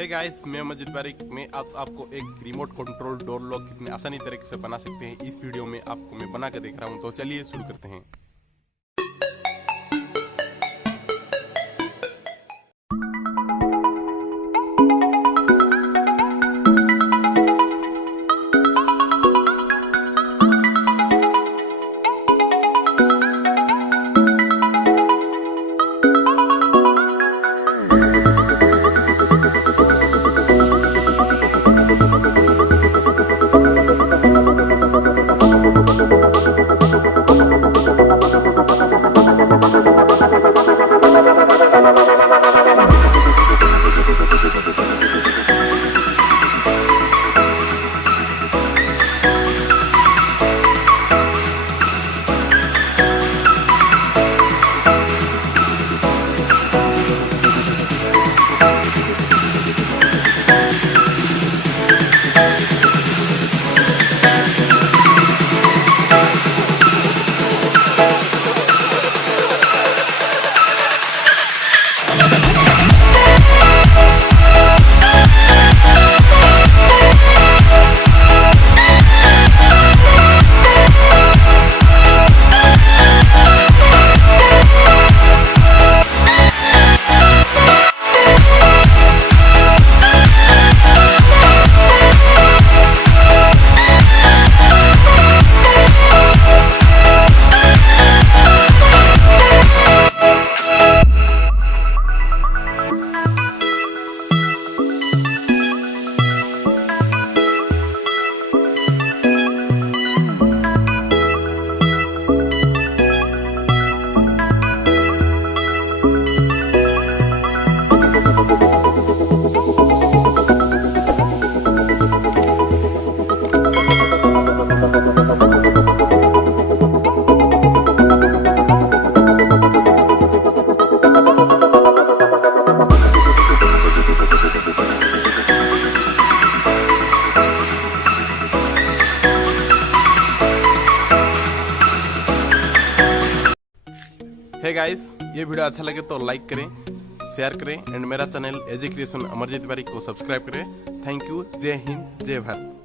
Hey guys, मैं अमरजीत बारिक। मैं आज आपको एक रिमोट कंट्रोल डोर लॉक कितने आसानी तरीके से बना सकते हैं इस वीडियो में आपको मैं बना के दिख रहा हूं। तो चलिए शुरू करते हैं। हे गाइस, ये वीडियो अच्छा लगे तो लाइक करें, शेयर करें एंड मेरा चैनल एज क्रिएशन अमरजीत बारिक को सब्सक्राइब करें। Thank you. जय हिंद, जय भारत।